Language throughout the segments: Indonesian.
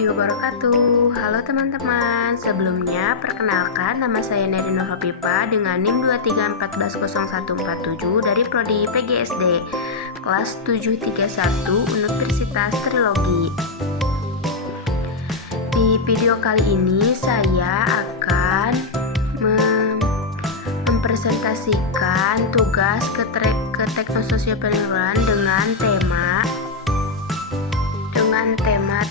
warahmatullahi wabarakatuh. Halo teman-teman, sebelumnya perkenalkan nama saya Nerino Hopipa dengan NIM 23140147 dari Prodi PGSD kelas 731 Universitas Trilogi. Di video kali ini saya akan mempresentasikan tugas ke teknososiopreneuran dengan tema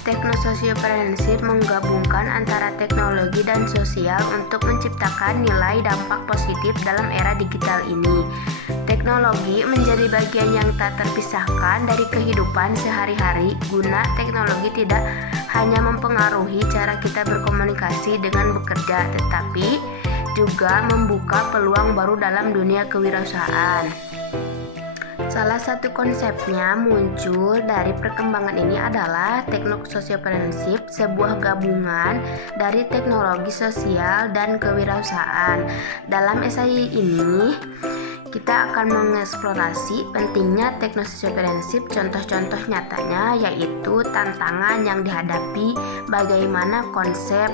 teknososiopreneur menggabungkan antara teknologi dan sosial untuk menciptakan nilai dampak positif dalam era digital ini. Teknologi menjadi bagian yang tak terpisahkan dari kehidupan sehari-hari, guna teknologi tidak hanya mempengaruhi cara kita berkomunikasi dengan bekerja, tetapi juga membuka peluang baru dalam dunia kewirausahaan. Salah satu konsepnya muncul dari perkembangan ini adalah teknososiopreneurship, sebuah gabungan dari teknologi sosial dan kewirausahaan. Dalam esai ini, kita akan mengeksplorasi pentingnya teknososiopreneurship, contoh-contoh nyatanya yaitu tantangan yang dihadapi, bagaimana konsep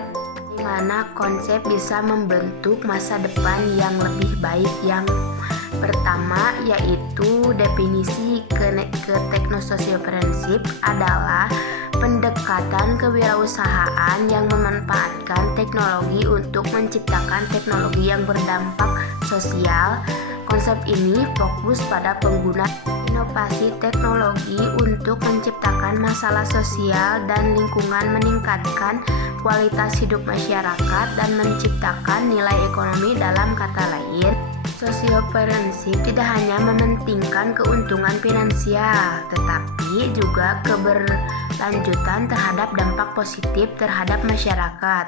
bisa membentuk masa depan yang lebih baik. Yang pertama yaitu definisi ke teknososiopreneurship adalah pendekatan kewirausahaan yang memanfaatkan teknologi untuk menciptakan teknologi yang berdampak sosial. Konsep ini fokus pada penggunaan inovasi teknologi untuk menciptakan masalah sosial dan lingkungan, meningkatkan kualitas hidup masyarakat, dan menciptakan nilai ekonomi. Dalam kata lain, sosiopreneurship tidak hanya mementingkan keuntungan finansial, tetapi juga keberlanjutan terhadap dampak positif terhadap masyarakat.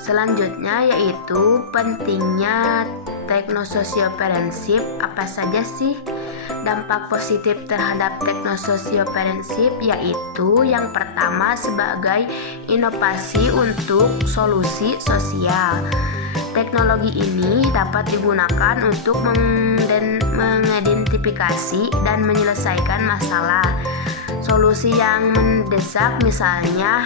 Selanjutnya yaitu pentingnya teknososiopreneurship. Apa saja sih dampak positif terhadap teknososiopreneurship? Yaitu yang pertama sebagai inovasi untuk solusi sosial. Teknologi ini dapat digunakan untuk mengidentifikasi dan menyelesaikan masalah solusi yang mendesak. Misalnya,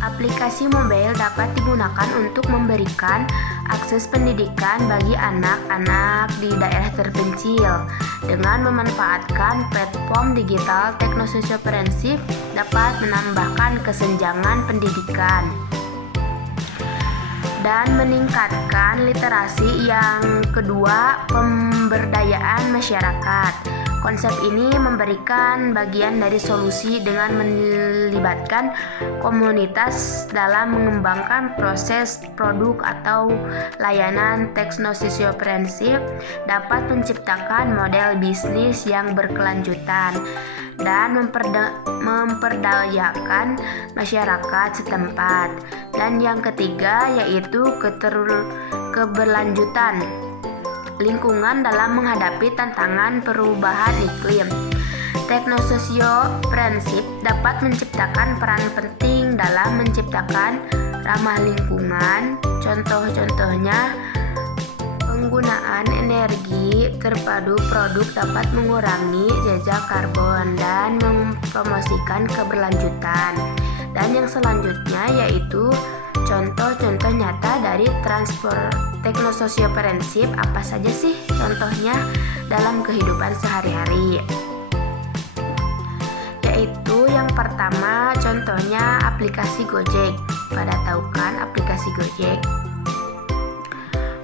aplikasi mobile dapat digunakan untuk memberikan akses pendidikan bagi anak-anak di daerah terpencil. Dengan memanfaatkan platform digital, teknososiopreneurship dapat menambahkan kesenjangan pendidikan dan meningkatkan literasi. Yang kedua, pemberdayaan masyarakat. Konsep ini memberikan bagian dari solusi dengan melibatkan komunitas dalam mengembangkan proses produk atau layanan. Teknososiopreneurship dapat menciptakan model bisnis yang berkelanjutan dan memperdayakan masyarakat setempat. Dan yang ketiga yaitu keberlanjutan lingkungan dalam menghadapi tantangan perubahan iklim. Teknososiopreneurship dapat menciptakan peran penting dalam menciptakan ramah lingkungan. Contoh-contohnya, penggunaan energi terpadu produk dapat mengurangi jejak karbon dan mempromosikan keberlanjutan. Dan yang selanjutnya yaitu contoh-contoh nyata dari teknososiopreneurship. Apa saja sih contohnya dalam kehidupan sehari-hari? Yaitu yang pertama contohnya aplikasi Gojek. Pada tahu kan aplikasi Gojek?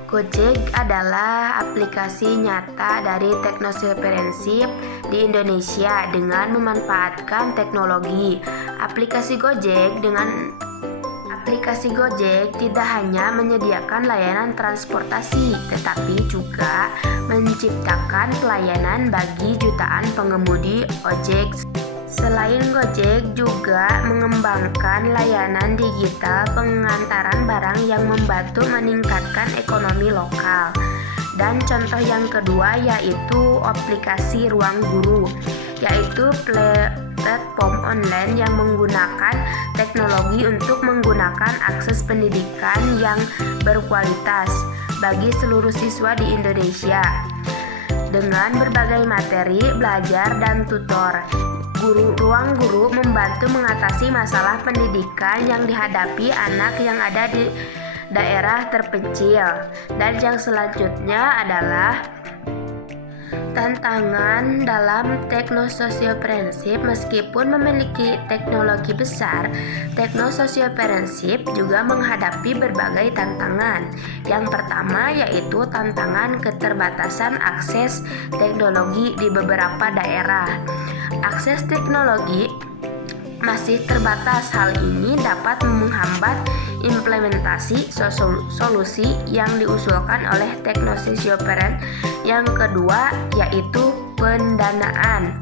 Gojek adalah aplikasi nyata dari teknososiopreneurship di Indonesia dengan memanfaatkan teknologi. Aplikasi Gojek tidak hanya menyediakan layanan transportasi, tetapi juga menciptakan pelayanan bagi jutaan pengemudi ojek. Selain Gojek juga mengembangkan layanan digital pengantaran barang yang membantu meningkatkan ekonomi lokal. Dan contoh yang kedua yaitu aplikasi Ruang Guru, yaitu platform online yang menggunakan teknologi untuk menggunakan akses pendidikan yang berkualitas bagi seluruh siswa di Indonesia dengan berbagai materi belajar dan tutor. Ruang guru membantu mengatasi masalah pendidikan yang dihadapi anak yang ada di daerah terpencil. Dan yang selanjutnya adalah tantangan dalam teknososio-prinsip. Meskipun memiliki teknologi besar, teknososio-prinsip juga menghadapi berbagai tantangan. Yang pertama yaitu tantangan keterbatasan akses teknologi di beberapa daerah. Akses teknologi masih terbatas. Hal ini dapat menghambat implementasi solusi yang diusulkan oleh teknososio-prinsip. Yang kedua yaitu pendanaan.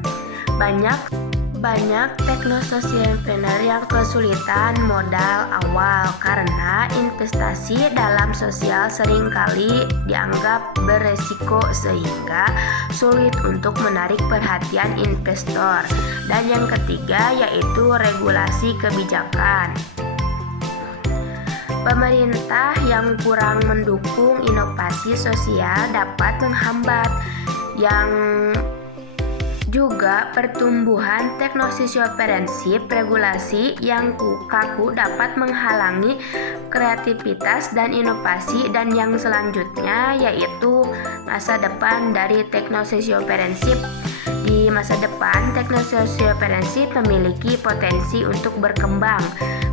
Banyak teknososio-entrepreneur yang kesulitan modal awal karena investasi dalam sosial seringkali dianggap beresiko sehingga sulit untuk menarik perhatian investor. Dan yang ketiga yaitu regulasi kebijakan. Pemerintah yang kurang mendukung inovasi sosial dapat menghambat yang juga pertumbuhan teknososio-prinsip. Regulasi yang kaku dapat menghalangi kreativitas dan inovasi. Dan yang selanjutnya yaitu masa depan dari teknososio-prinsip. Di masa depan, teknososio-prinsip memiliki potensi untuk berkembang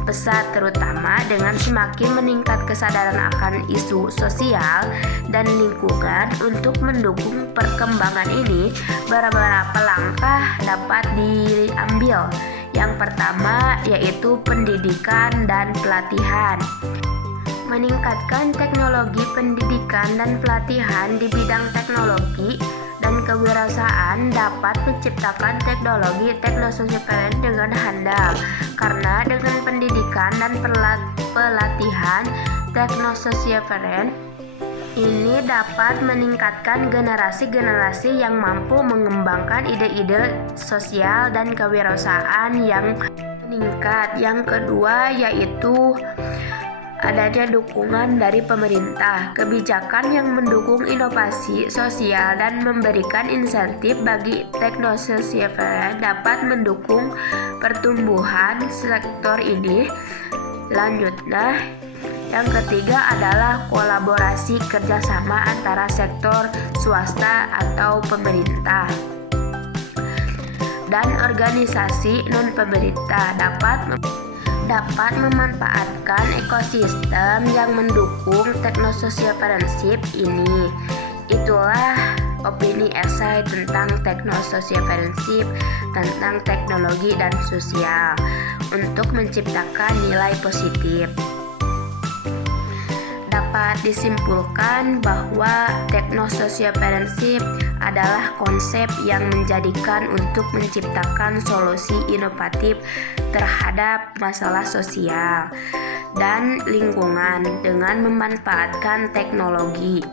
pesat, terutama dengan semakin meningkat kesadaran akan isu sosial dan lingkungan. Untuk mendukung perkembangan ini, beberapa langkah dapat diambil. Yang pertama yaitu pendidikan dan pelatihan. Meningkatkan teknologi pendidikan dan pelatihan di bidang teknologi dan kewirausahaan dapat menciptakan teknologi teknososio-prinsip dengan handal. Karena dengan pendidikan dan pelatihan teknososio-prinsip ini dapat meningkatkan generasi-generasi yang mampu mengembangkan ide-ide sosial dan kewirausahaan yang meningkat. Yang kedua yaitu adanya dukungan dari pemerintah. Kebijakan yang mendukung inovasi sosial dan memberikan insentif bagi teknososio-prinsip dapat mendukung pertumbuhan sektor ini. Lanjutnya, yang ketiga adalah kolaborasi kerjasama antara sektor swasta atau pemerintah dan organisasi non-pemerintah dapat memanfaatkan ekosistem yang mendukung teknososio-prinsip ini. Itulah opini esai tentang teknososio-prinsip tentang teknologi dan sosial untuk menciptakan nilai positif. Dapat disimpulkan bahwa teknososio-prinsip adalah konsep yang menjadikan untuk menciptakan solusi inovatif terhadap masalah sosial dan lingkungan dengan memanfaatkan teknologi.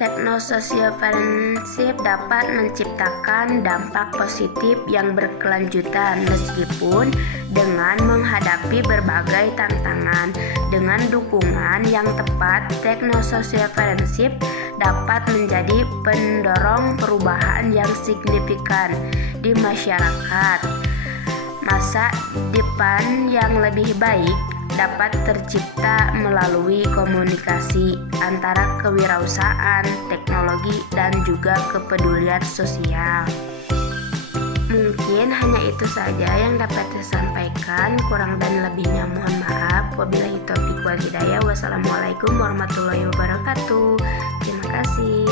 Teknososio-prinsip dapat menciptakan dampak positif yang berkelanjutan meskipun dengan menghadapi berbagai tantangan. Dengan dukungan yang tepat, teknososio-prinsip dapat menjadi pendorong perubahan yang signifikan di masyarakat. Masa depan yang lebih baik dapat tercipta melalui komunikasi antara kewirausahaan, teknologi, dan juga kepedulian sosial. Mungkin hanya itu saja yang dapat saya sampaikan. Kurang dan lebihnya mohon maaf. Wabillahi taufiq wal hidayah. Wassalamualaikum warahmatullahi wabarakatuh. Terima kasih.